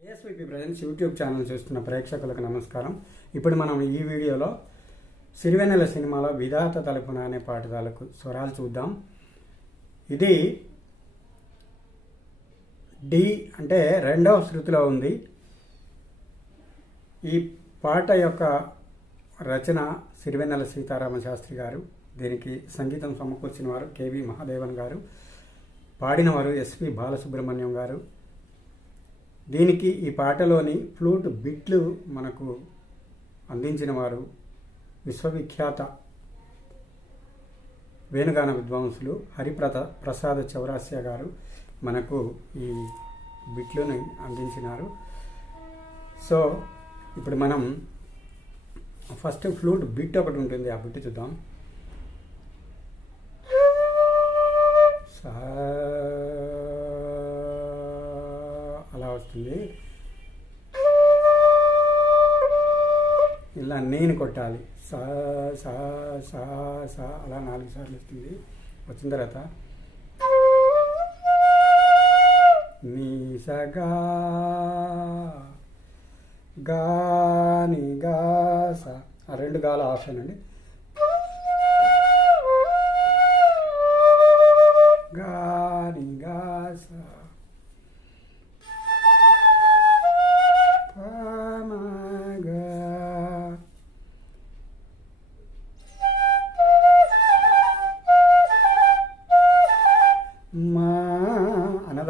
ఏఎస్విపి presents YouTube channel చూస్తున్న ప్రేక్షకులకు నమస్కారం. ఇప్పుడు మనం ఈ వీడియోలో సిరివెన్నెల సినిమాలో విధాత తలుపున అనే పాట పాటలకు స్వరాలు చూద్దాం. ఇది డి అంటే రెండవ శృతిలో ఉంది. ఈ పాట యొక్క రచన సిరివెన్నెల సీతారామ శాస్త్రి గారు దీనికి సంగీతం సమకూర్చిన వారు కేవి మహాదేవన్ గారు పాడినవారు ఎస్పి బాలసుబ్రహ్మణ్యం గారు దీనికి ఈ పాటలోని ఫ్లూట్ బిట్లు మనకు అందించిన వారు విశ్వవిఖ్యాత వేణుగాన విద్వాంసులు హరిప్రత ప్రసాద చౌరాస్య గారు మనకు ఈ బిట్లుని అందించినారు. సో ఇప్పుడు మనం ఫస్ట్ ఫ్లూట్ బిట్ ఒకటి ఉంటుంది ఆ బిట్ చూద్దాం. వస్తుంది ఇలా నేను కొట్టాలి. సా సా సా సా అలా నాలుగు సార్లు వస్తుంది వచ్చిన తర్వాత నీ సగా గాని గా సా. ఆ రెండు గాల ఆప్షన్ అండి.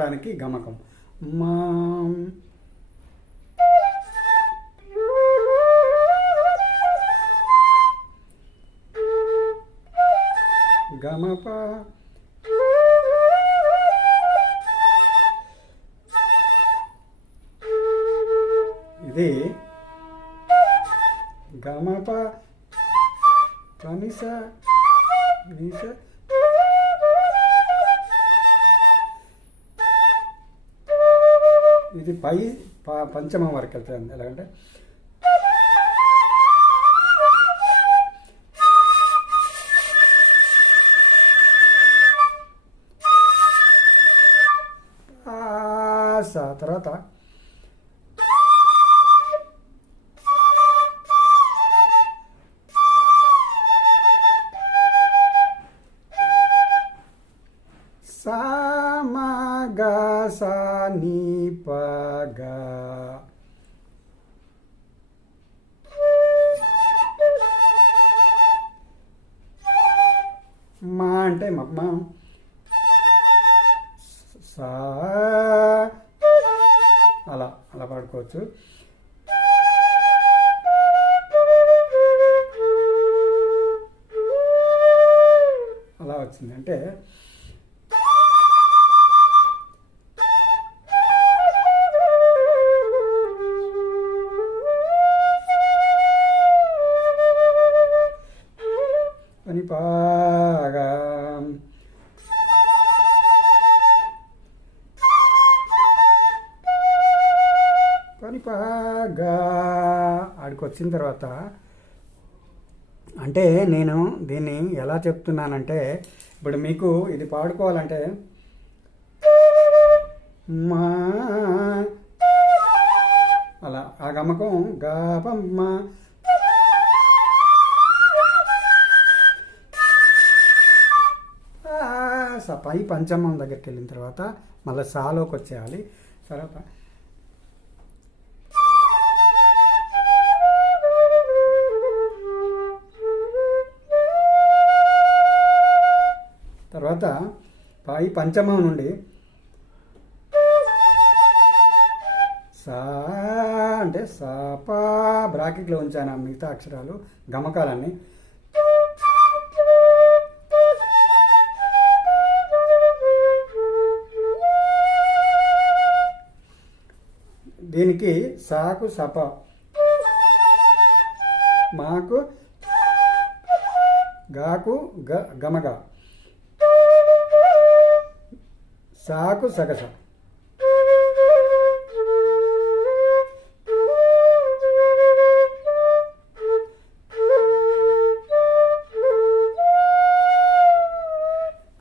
అన్నదానికి గమకం. మా గమప ఇది గమప కనిస నిస ఇది పై పంచమం వరకు వెళ్తుంది. ఎలాగంటే ఆ, స సా నీ సాని పగా. మా అంటే మమ్మ సా అలా అలా పాడుకోవచ్చు. అలా వచ్చింది. అంటే పని ఆడికి వచ్చిన తర్వాత అంటే నేను దీన్ని ఎలా చెప్తున్నానంటే ఇప్పుడు మీకు ఇది పాడుకోవాలంటే మా అలా ఆ గమకం గాపమ్మ ఆ, పై పంచమం దగ్గరికి వెళ్ళిన తర్వాత మళ్ళీ సాలోకి వచ్చేయాలి తర్వాత తర్వాత పై పంచమం నుండి సా అంటే సాపా బ్రాకెట్లో ఉంచాను ఆ మిగతా అక్షరాలు గమకాలన్నీ. దీనికి సాకు సప. మాకు గాకు గ గమగా. సాకు సగసం.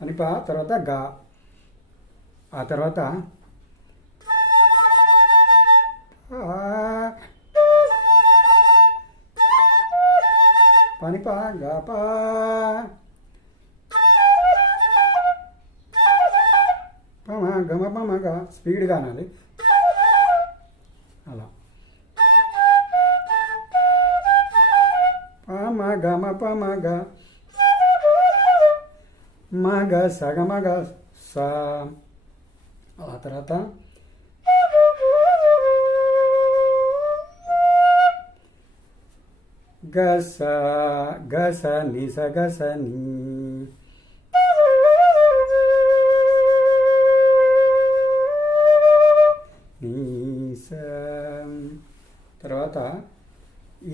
అనిప తర్వాత గా. ఆ తర్వాత పనిపా గపా గ పా పమ గమ పమ గ స్పీడ్గా అనాలి అలా. పమ గమ పమ గ మగ సగమగ సా. ఆ తర్వాత గస గస నిస గస నీ.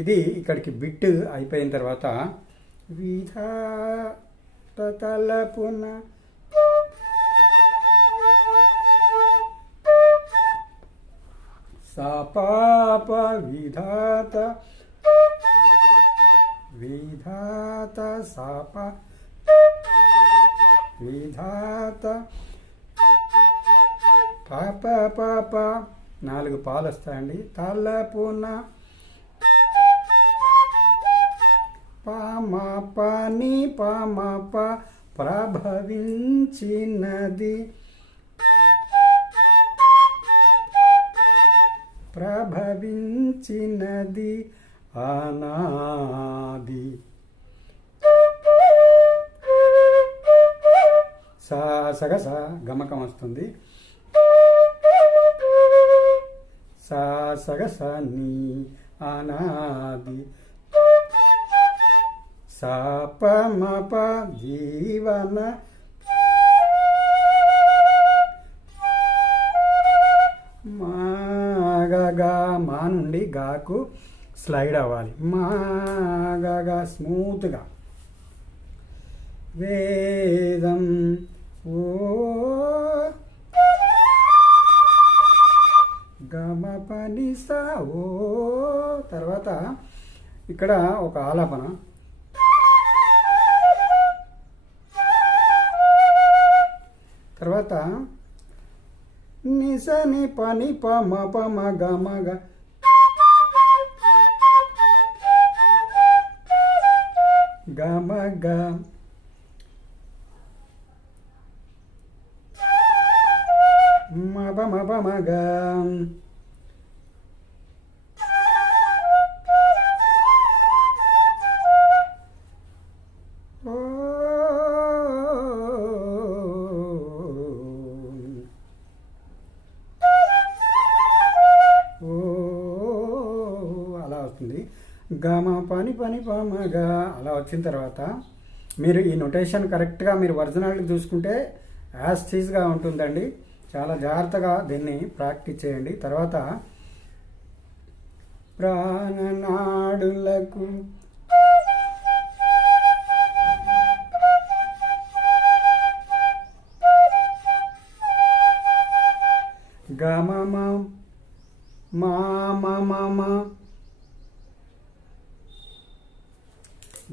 ఇది ఇక్కడికి బిట్ అయిపోయిన తర్వాత విధాత తలపున సపాప విధాత విధాత సాప విధాత పాప పాప. నాలుగు పాలు వస్తాయండి. తలపున పామ పని పామ ప ప్రభవించినది. ప్రభవించినది అనాది సా సగస గమకం వస్తుంది. సా సగస నీ అనాది సాపమప జీవన మాగగా మా నుండి గాకు స్లైడ్ అవ్వాలి. మాగగా స్మూత్గా. వేదం ఓ గమ పని సా ఓ. తర్వాత ఇక్కడ ఒక ఆలాపన. తర్వాత నిసని పని పమ పమ గమగ గమగ గమ గ మ వచ్చిన తర్వాత మీరు ఈ నొటేషన్ కరెక్ట్గా మీరు ఒరిజినాలిటీ చూసుకుంటే యాజ్ చీజ్గా ఉంటుందండి. చాలా జాగ్రత్తగా దీన్ని ప్రాక్టీస్ చేయండి. తర్వాత ప్రాణనాడులకు గమమ మా మమ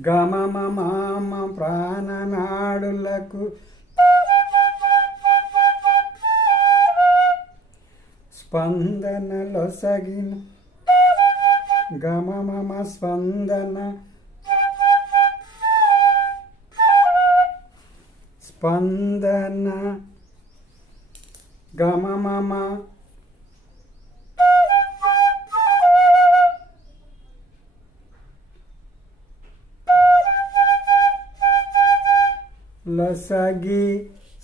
గమమ మామ ప్రాణనాడులకు స్పందనలో సగిన గమమమ స్పందన స్పందన గమమమ లొసగి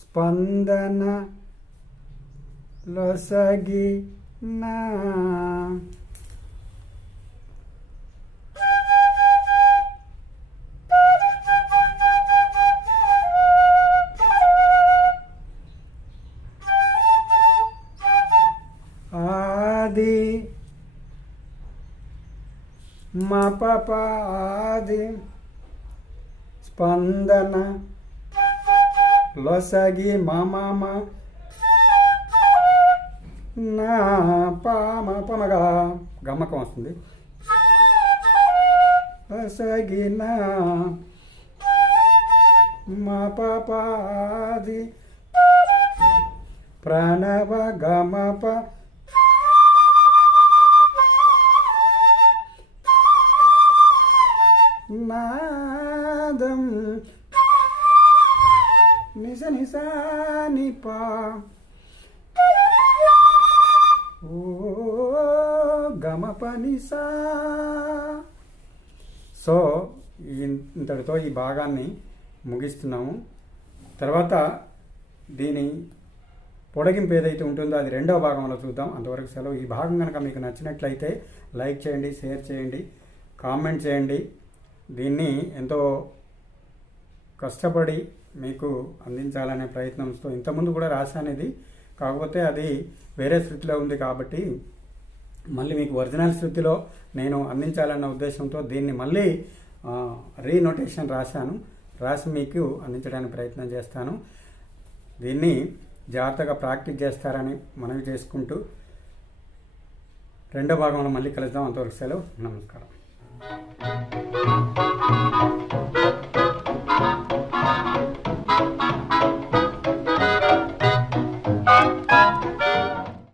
స్పందన లొసగి నా. ఆది మా పాప ఆది స్పందన లొసగి మామామ. నా పామ పమగా గమ్మకం వస్తుంది. లొసగిన మా పాపాది ప్రణవ గమప. నాదం నిజ నిసా నిపా ఓ గమ పనిసా సో ఇన్- ఇంతటితో ఈ భాగాన్ని ముగిస్తున్నాము. తర్వాత దీని పొడగింపు ఏదైతే ఉంటుందో అది రెండవ భాగంలో చూద్దాం. అంతవరకు సెలవు. ఈ భాగం కనుక మీకు నచ్చినట్లయితే లైక్ చేయండి షేర్ చేయండి కామెంట్ చేయండి. దీన్ని ఎంతో కష్టపడి మీకు అందించాలనే ప్రయత్నంతో ఇంతకుముందు కూడా రాశాను ఇది కాకపోతే అది వేరే శృతిలో ఉంది కాబట్టి మళ్ళీ మీకు ఒరిజినల్ శృతిలో నేను అందించాలన్న ఉద్దేశంతో దీన్ని మళ్ళీ రీనోటేషన్ రాశాను. రాసి మీకు అందించడానికి ప్రయత్నం చేస్తాను. దీన్ని జాగ్రత్తగా ప్రాక్టీస్ చేస్తారని మనవి చేసుకుంటూ రెండో భాగంలో మళ్ళీ కలుద్దాం. అంతవరకు సెలవు. నమస్కారం.